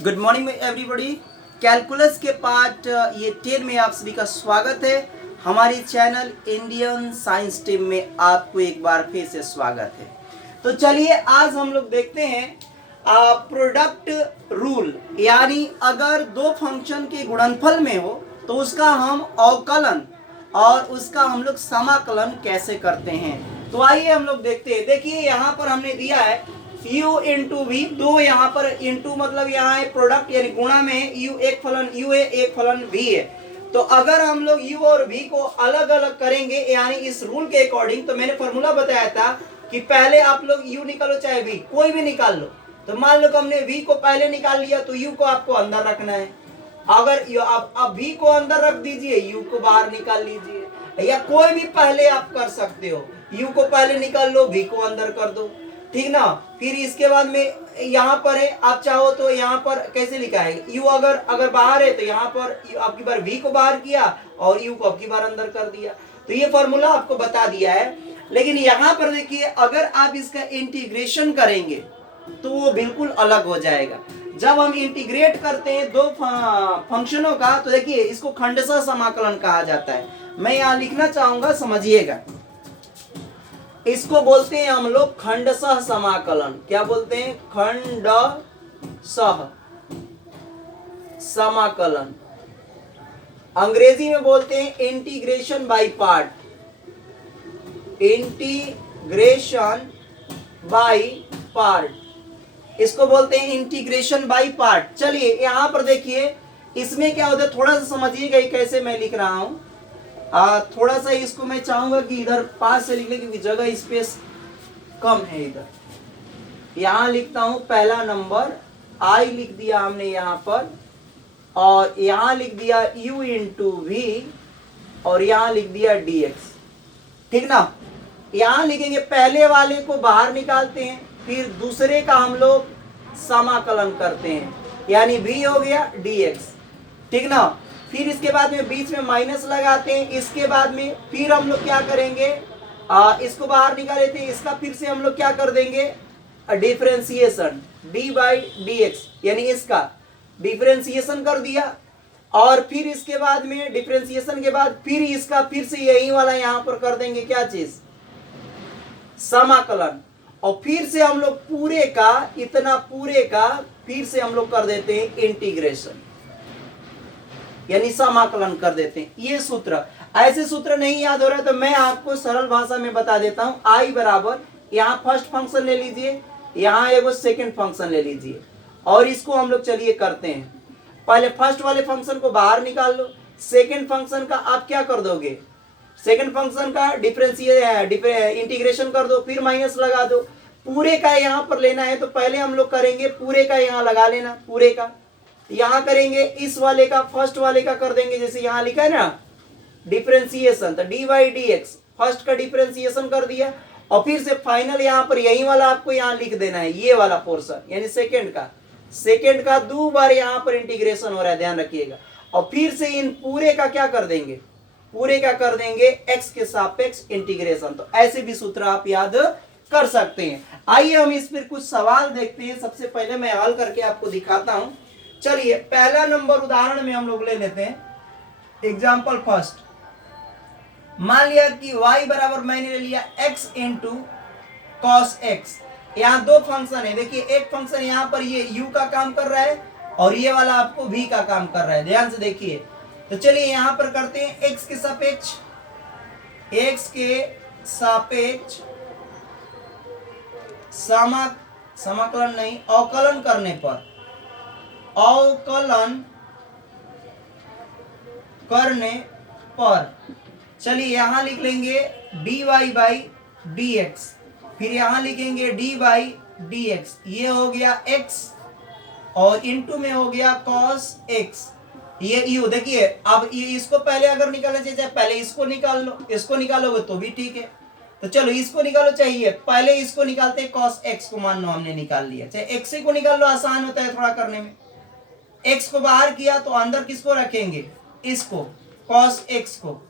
Good morning everybody. Calculus के part ये 10 में आप सभी का स्वागत है। हमारी चैनल इंडियन साइंस टीम में आपको एक बार फिर से स्वागत है। तो चलिए आज हम लोग देखते हैं प्रोडक्ट रूल, यानी अगर दो फंक्शन के गुणनफल में हो तो उसका हम अवकलन और उसका हम लोग समाकलन कैसे करते हैं। तो आइए हम लोग देखते हैं। देखिए यहाँ पर हमने दिया है u इंटू वी, दो यहाँ पर इंटू मतलब यहाँ है प्रोडक्ट यानी गुणा में u एक फलन u है, एक फलन v है। तो अगर हम लोग u और v को अलग अलग करेंगे यानी इस रूल के अकॉर्डिंग, तो मैंने फॉर्मूला बताया था कि पहले आप लोग u निकालो चाहे v, कोई भी निकाल लो। तो मान लो कि हमने v को पहले निकाल लिया तो u को आपको अंदर रखना है। अगर आप v को अंदर रख दीजिए, u को बाहर निकाल लीजिए, या कोई भी पहले आप कर सकते हो। u को पहले निकाल लो, v को अंदर कर दो, ठीक ना। फिर इसके बाद में यहाँ पर है, आप चाहो तो यहाँ पर कैसे लिखा है, u अगर बाहर है तो यहाँ पर आपकी बार v को बाहर किया और u को आपकी बार अंदर कर दिया। तो ये फॉर्मूला आपको बता दिया है। लेकिन यहाँ पर देखिए अगर आप इसका इंटीग्रेशन करेंगे तो वो बिल्कुल अलग हो जाएगा। जब हम इंटीग्रेट करते हैं दो फंक्शनों का तो देखिए इसको खंडशः समाकलन कहा जाता है। मैं यहाँ लिखना चाहूंगा, समझिएगा। इसको बोलते हैं हम लोग खंडशः समाकलन। क्या बोलते हैं? खंडशः समाकलन। अंग्रेजी में बोलते हैं integration by part. Integration by part, इसको बोलते हैं इंटीग्रेशन बाय पार्ट। चलिए यहां पर देखिए इसमें क्या होता है, थोड़ा सा समझिएगा कैसे मैं लिख रहा हूं। थोड़ा सा इसको मैं चाहूंगा कि इधर पास से लिखने की जगह स्पेस कम है। इधर यहां लिखता हूं पहला नंबर i लिख दिया हमने यहां पर, और यहां लिख दिया u इंटू वी, और यहां लिख दिया dx, ठीक ना। यहां लिखेंगे पहले वाले को बाहर निकालते हैं, फिर दूसरे का हम लोग समाकलन करते हैं, यानी v हो गया dx, ठीक ना। फिर इसके बाद में बीच में माइनस लगाते हैं। इसके बाद में फिर हम लोग क्या करेंगे, इसको बाहर निकाल लेते हैं। इसका फिर से हम लोग क्या कर देंगे, differentiation D by D x, यानी इसका डिफरेंशिएशन कर दिया। और फिर इसके बाद में डिफरेंशिएशन के बाद फिर इसका फिर से यही वाला यहां पर कर देंगे, क्या चीज, समाकलन। और फिर से हम लोग पूरे का, इतना पूरे का फिर से हम लोग कर देते हैं इंटीग्रेशन, यानी समाकलन कर देते हैं। ये सूत्र, ऐसे सूत्र नहीं याद हो रहा है तो मैं आपको सरल भाषा में बता देता हूं। i बराबर, यहाँ फर्स्ट फंक्शन ले लीजिए, यहाँ एगो सेकंड फंक्शन ले लीजिए, और इसको हम लोग चलिए करते हैं। पहले फर्स्ट वाले फंक्शन को बाहर निकाल लो, सेकंड फंक्शन का आप क्या कर दोगे, सेकंड फंक्शन का इंटीग्रेशन कर दो, फिर माइनस लगा दो। पूरे का यहाँ पर लेना है तो पहले हम लोग करेंगे पूरे का यहाँ लगा लेना, पूरे का यहां करेंगे, इस वाले का फर्स्ट वाले का कर देंगे, जैसे यहां लिखा है ना डिफरेंशिएशन, तो D by D x, first का डिफरेंशिएशन कर दिया। और फिर से फाइनल यहां पर यही वाला आपको यहां लिख देना है, ये वाला पोर्शन यानी सेकंड का दो बार यहां पर इंटीग्रेशन हो रहा है, ध्यान रखिएगा। और फिर से इन पूरे का क्या कर देंगे, पूरे का कर देंगे एक्स के सापेक्ष इंटीग्रेशन। तो ऐसे भी सूत्र आप याद कर सकते हैं। आइए हम इस पर कुछ सवाल देखते हैं। सबसे पहले मैं हल करके आपको दिखाता हूं। चलिए पहला नंबर उदाहरण में हम लोग ले लेते हैं। एग्जाम्पल फर्स्ट, मान लिया कि y बराबर मैंने ले लिया x इंटू कॉस एक्स। यहाँ दो फंक्शन है, देखिए एक फंक्शन यहाँ पर ये u का काम कर रहा है और ये वाला आपको v का काम कर रहा है, ध्यान से देखिए। तो चलिए यहाँ पर करते हैं x के सापेक्ष समाकलन नहीं, अवकलन करने पर, अवकलन करने पर चलिए यहां लिख लेंगे dy बाई डी एक्स, फिर यहां लिखेंगे डी बाई डी एक्स। ये हो गया x और इंटू में हो गया cos x। ये यू देखिए, अब ये इसको पहले अगर निकालना चाहिए पहले इसको निकाल लो, इसको निकालोगे तो भी ठीक है। तो चलो इसको निकालो, चाहिए पहले इसको निकालते हैं, cos x को मान लो हमने निकाल लिया, चाहे x को निकाल लो, आसान होता है थोड़ा करने में। x को बाहर किया तो अंदर किसको रखेंगे, इसको, cos x को,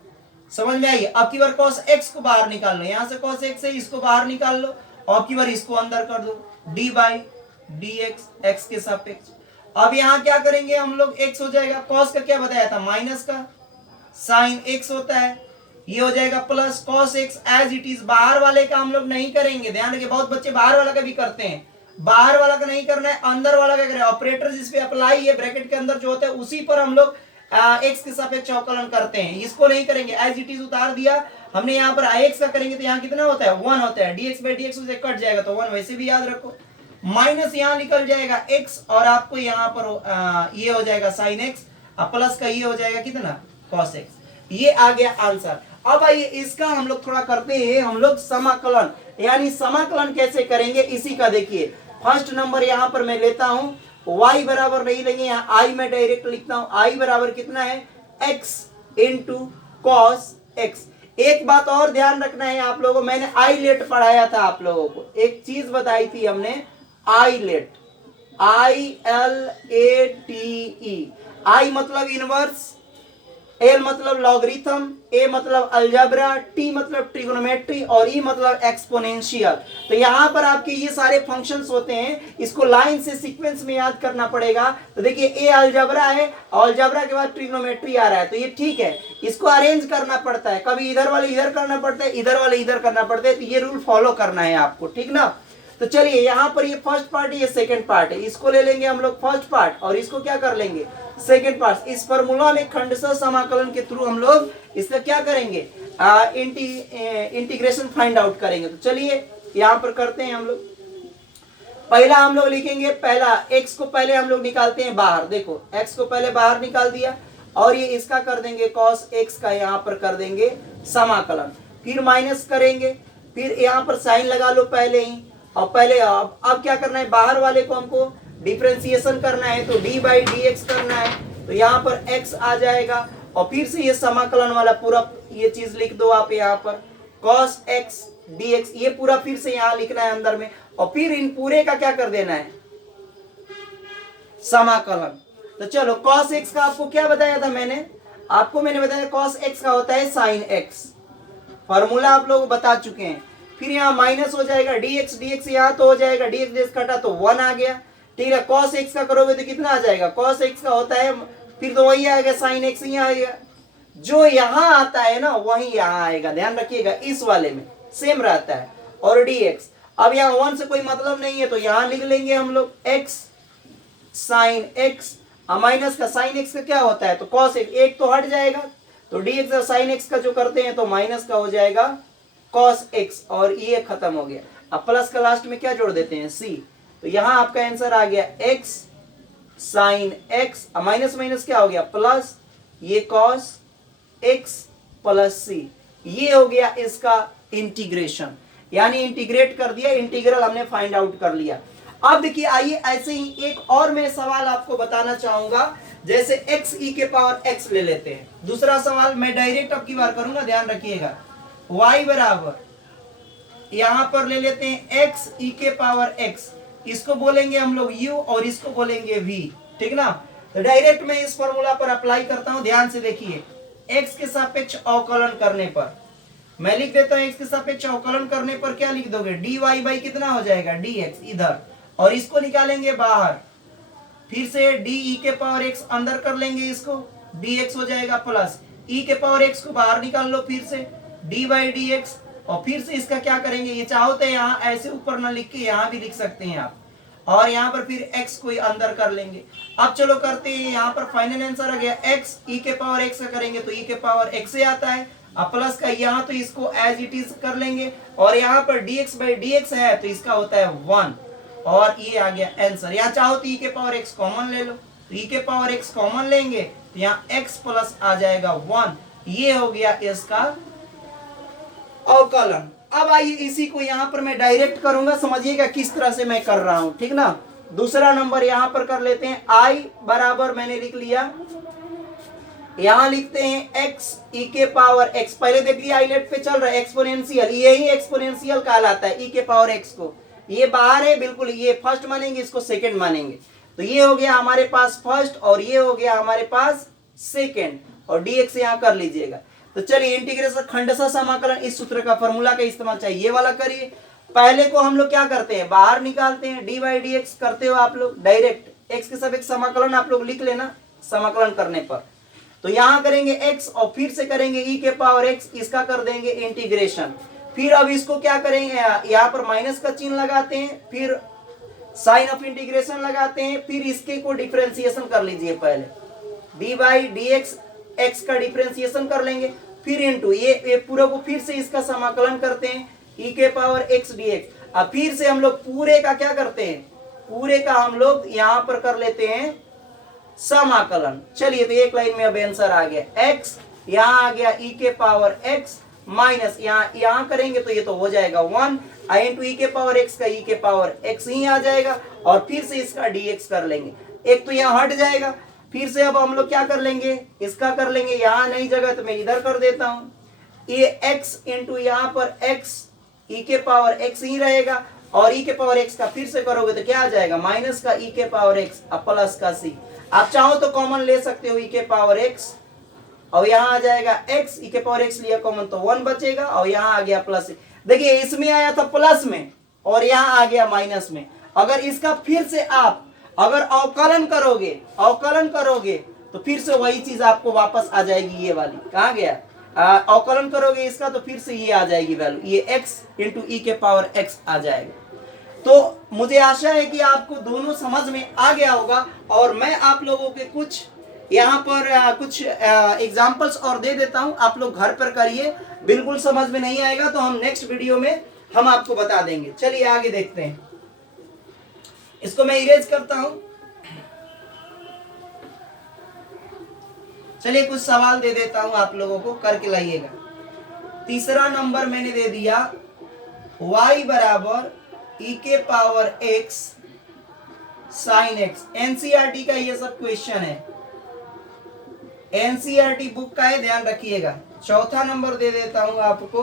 समझ में आई। अब की बार cos x को बाहर निकाल लो, यहां से cos x है, इसको बाहर निकाल लो, और की बार इसको अंदर कर दो, d by D x, x के सापेक्ष। अब यहां क्या करेंगे हम लोग, x हो जाएगा, cos का क्या बताया था, माइनस का, साइन x होता है, ये हो जाएगा plus cos x as it is. बाहर वाले का हम लोग नहीं करेंगे, ध्यान रखिए, बहुत बच्चे बाहर वाला का भी करते हैं, बाहर वाला का नहीं करना है, अंदर वाला का करें। ऑपरेटर जिस पे अप्लाई है ब्रैकेट के अंदर जो होता है उसी पर हम लोग x के सापेक्ष अवकलन करते हैं, इसको नहीं करेंगे, एज इट इज उतार दिया हमने। यहाँ पर ix का करेंगे तो यहाँ कितना होता है, 1 होता है, dx बाई dx से कट जाएगा तो 1, वैसे भी याद रखो, माइनस यहाँ निकल जाएगा x, और आपको यहाँ पर ये हो जाएगा साइन x, प्लस का ये हो जाएगा कितना, cos x। ये आ गया आंसर। अब आइए इसका हम लोग थोड़ा करते हैं, हम लोग समाकलन, यानी समाकलन कैसे करेंगे इसी का देखिए। फर्स्ट नंबर यहाँ पर मैं लेता हूं, y बराबर नहीं लेंगे, यहाँ i मैं डायरेक्ट लिखता हूं, i बराबर कितना है, x इंटू कॉस एक्स। एक बात और ध्यान रखना है आप लोगों को, मैंने आई लेट पढ़ाया था आप लोगों को, एक चीज बताई थी हमने, आई लेट, ILATE, आई मतलब इनवर्स, एल मतलब लॉगरिथम, ए मतलब अलजेब्रा, टी मतलब ट्रिगोनोमेट्री, और ई मतलब एक्सपोनेंशियल। तो यहाँ पर आपके ये सारे फंक्शंस होते हैं, इसको लाइन से सीक्वेंस में याद करना पड़ेगा। तो देखिए ए अलजेब्रा है, अलजेब्रा के बाद ट्रिगोनोमेट्री आ रहा है, तो ये ठीक है, इसको अरेंज करना पड़ता है, कभी इधर वाले इधर करना पड़ता है, इधर वाले इधर करना पड़ता है, तो ये रूल फॉलो करना है आपको, ठीक ना। तो चलिए यहाँ पर ये फर्स्ट पार्ट है, ये सेकंड पार्ट है, इसको ले लेंगे हम लोग फर्स्ट पार्ट, और इसको क्या कर लेंगे, सेकंड पार्ट। इस फार्मूला में खंडशः समाकलन के थ्रू हम लोग इसका क्या करेंगे, इंटीग्रेशन फाइंड आउट करेंगे। तो चलिए यहाँ पर करते हैं हम लोग। पहला हम लोग लिखेंगे, पहला x को पहले हम लोग निकालते हैं बाहर, देखो x को पहले बाहर निकाल दिया, और ये इसका कर देंगे cos x का यहाँ पर कर देंगे समाकलन, फिर माइनस करेंगे, फिर यहाँ पर साइन लगा लो पहले ही, और पहले अब क्या करना है, बाहर वाले को हमको डिफरेंशिएशन करना है, तो d बाई डी एक्स करना है, तो यहाँ पर x आ जाएगा, और फिर से ये समाकलन वाला पूरा ये चीज लिख दो आप यहाँ पर, cos x dx, ये पूरा फिर से यहाँ लिखना है अंदर में, और फिर इन पूरे का क्या कर देना है, समाकलन। तो चलो cos x का आपको क्या बताया था मैंने बताया cos x का होता है sin x, फॉर्मूला आप लोग बता चुके हैं। फिर यहाँ माइनस हो जाएगा dx यहाँ तो हो जाएगा, dx कटा तो 1 आ गया, ठीक है। cos x का करोगे तो कितना आ जाएगा, cos x का होता है, फिर तो वही आएगा sin x यहाँ आएगा, जो यहाँ आता है ना वही यहाँ आएगा, ध्यान रखिएगा, इस वाले में सेम रहता है। और dx, अब यहाँ 1 से कोई मतलब नहीं है, तो यहाँ लिख लेंगे हम लोग x sin x, माइनस का sin x का क्या होता है, तो cos x, एक तो हट जाएगा, तो dx और sin x का जो करते हैं तो माइनस का हो जाएगा cos x, और ये खत्म हो गया। अब प्लस का लास्ट में क्या जोड़ देते हैं, c, तो यहां आपका आंसर आ गया x sin x, minus minus क्या हो गया प्लस, ये cos x प्लस c, ये हो गया इसका इंटीग्रेशन, यानी इंटीग्रेट कर दिया, इंटीग्रल हमने फाइंड आउट कर लिया। अब देखिए आइए ऐसे ही एक और मैं सवाल आपको बताना चाहूंगा, जैसे x e के पावर x ले लेते हैं। दूसरा सवाल मैं डायरेक्ट अब की बार करूंगा, ध्यान रखिएगा, y बराबर यहां पर ले लेते हैं x e के पावर x, इसको बोलेंगे हम लोग u और इसको बोलेंगे v, ठीक ना। तो डायरेक्ट मैं इस फॉर्मूला पर अप्लाई करता हूं, ध्यान से देखिए, x के सापेक्ष अवकलन करने पर मैं लिख देता हूं, x के सापेक्ष अवकलन करने पर क्या लिख दोगे, dy बाई कितना हो जाएगा dx इधर, और इसको निकालेंगे बाहर, फिर से डी के पावर x अंदर कर लेंगे, इसको dx हो जाएगा प्लस e के पावर x को बाहर निकाल लो, फिर से d बाई डी एक्स, और फिर से इसका क्या करेंगे, ये चाहो तो यहाँ ऐसे ऊपर ना लिख के यहाँ भी लिख सकते हैं आप, और यहाँ पर फिर x को अंदर कर लेंगे। अब चलो करते हैं, यहाँ पर फाइनल आंसर आ गया x e के पावर x का करेंगे तो e के पावर x से आता है, अब प्लस का यहाँ तो इसको एज इट इज कर लेंगे, और यहाँ पर dx बाई dx है तो इसका होता है 1, और ये आ गया आंसर। यहाँ चाहो तो e के पावर x कॉमन ले लो, तो e के पावर x कॉमन लेंगे तो यहाँ x प्लस आ जाएगा 1, ये हो गया इसका अवकलन। अब आइए इसी को यहाँ पर मैं डायरेक्ट करूंगा, समझिएगा किस तरह से मैं कर रहा हूं, ठीक ना। दूसरा नंबर यहाँ पर कर लेते हैं, i बराबर मैंने लिख लिया, यहाँ लिखते हैं x e के पावर x, पहले देख लिया आईलेट पे चल रहा है एक्सपोनेंशियल, यही एक्सपोनेंशियल कहलाता है e के पावर x को, ये बाहर है बिल्कुल, ये फर्स्ट मानेंगे, इसको सेकंड मानेंगे, तो ये हो गया हमारे पास फर्स्ट, और ये हो गया हमारे पास सेकंड, और dx यहाँ कर लीजिएगा। तो चलिए इंटीग्रेशन खंडशः समाकलन, इस सूत्र का फॉर्मूला का इस्तेमाल चाहिए, ये वाला करिए। पहले को हम लोग क्या करते हैं, बाहर निकालते हैं, डी बाई डी एक्स करते हो आप लोग डायरेक्ट, x के सापेक्ष समाकलन आप लोग लिख लेना समाकलन करने पर। तो यहां करेंगे x और फिर से करेंगे e के पावर x, इसका कर देंगे इंटीग्रेशन। फिर अब इसको क्या करेंगे, यहां पर माइनस का चिन्ह लगाते हैं, फिर साइन ऑफ इंटीग्रेशन लगाते हैं, फिर इसके को डिफरेंशिएशन कर लीजिए। पहले D by D x, x का डिफरेंशिएशन कर लेंगे, फिर इंटू ये पूरा को फिर से इसका समाकलन करते हैं e के पावर x dx। अब फिर से हम लोग पूरे का क्या करते हैं, पूरे का हम लोग यहां पर कर लेते हैं समाकलन। चलिए तो एक लाइन में अब आंसर आ गया, x यहां आ गया e के पावर x माइनस यहां करेंगे तो ये तो हो जाएगा 1 इंटू ई के पावर x का e के पावर x ही आ जाएगा, और फिर से इसका dx कर लेंगे। एक तो यहां हट जाएगा, फिर से अब हम लोग क्या कर लेंगे, इसका कर लेंगे, यहां नहीं जगह तो मैं इधर कर देता हूं, ये x इंटू यहां पर x e के पावर x ही रहेगा, और e के पावर x का फिर से करोगे तो क्या आ जाएगा, माइनस का e के पावर x अब प्लस का c। आप चाहो तो कॉमन ले सकते हो e के पावर x, और यहां आ जाएगा x, e के पावर x लिया कॉमन तो 1 बचेगा, और यहां आ गया प्लस। देखिए इसमें आया था प्लस में और यहां आ गया माइनस में। अगर इसका फिर से आप अगर अवकलन करोगे तो फिर से वही चीज आपको वापस आ जाएगी, ये वाली कहां गया, अवकलन करोगे इसका तो फिर से ये आ जाएगी वैल्यू, ये x इंटू ई के पावर x आ जाएगा। तो मुझे आशा है कि आपको दोनों समझ में आ गया होगा, और मैं आप लोगों के कुछ यहाँ पर कुछ एग्जाम्पल्स और दे देता हूँ, आप लोग घर पर करिए, बिल्कुल समझ में नहीं आएगा तो हम नेक्स्ट वीडियो में हम आपको बता देंगे। चलिए आगे देखते हैं, इसको मैं इरेज करता हूं। चलिए कुछ सवाल दे देता हूं आप लोगों को, करके लाइएगा। तीसरा नंबर मैंने दे दिया y बराबर e के power x sine x। NCERT का ये सब क्वेश्चन है, एनसीईआरटी बुक का है, ध्यान रखिएगा। चौथा नंबर दे देता हूं आपको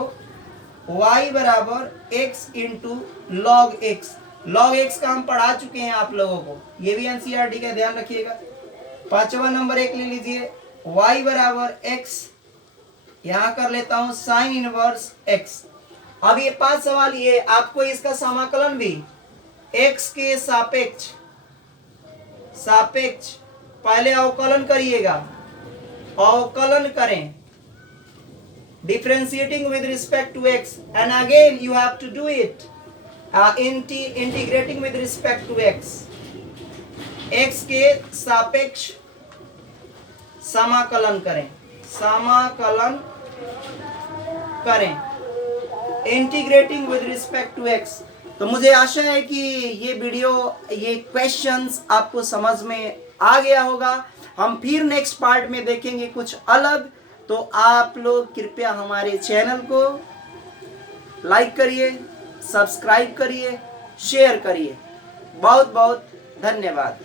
y बराबर x into log x। Log x का हम पढ़ा चुके हैं आप लोगों को, ये भी एनसीईआरटी का, ध्यान रखिएगा। पांचवा नंबर एक ले लीजिए, y बराबर x, यहां कर लेता हूं साइन इनवर्स x। अब ये 5 सवाल, ये आपको इसका समाकलन भी x के सापेक्ष पहले अवकलन करिएगा, अवकलन करें differentiating with respect to x, and again you have to do it integrating with respect to x। x के सापेक्ष समाकलन करें integrating with respect to x। तो मुझे आशा है कि ये वीडियो, ये क्वेश्चंस आपको समझ में आ गया होगा। हम फिर नेक्स्ट पार्ट में देखेंगे कुछ अलग, तो आप लोग कृपया हमारे चैनल को लाइक करिए, सब्सक्राइब करिए, शेयर करिए। बहुत बहुत धन्यवाद।